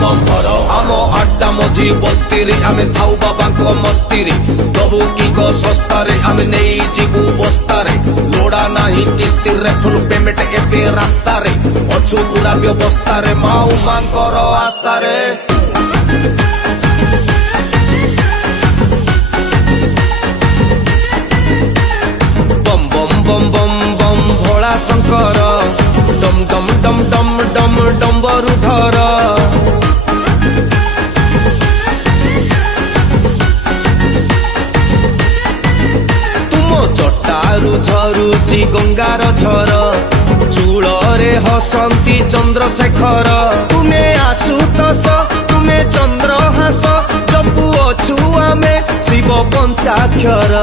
बम भर आम आड्डा मझी बस्ती रे आमे थाउ बाबा को मस्ती रे दबु की को सस्ता रे आमे नहीं जीवु बस्ता रे लोड़ा नाही किस्ती रे फुल पेमेंट एबे रास्ता रे अछु पूरा व्यवस्था रे माऊ मांकर आस्था रे बम बम बम बम बम भोला शंकर डम डम डम डम डम डम्बरु धर तुम चटारु झरुची गंगार झर चूଳରେ हसंती चंद्रशेखर तुमे आशुतोष तुमे चंद्रहास जपु अछु आमे शिव पंचाक्षर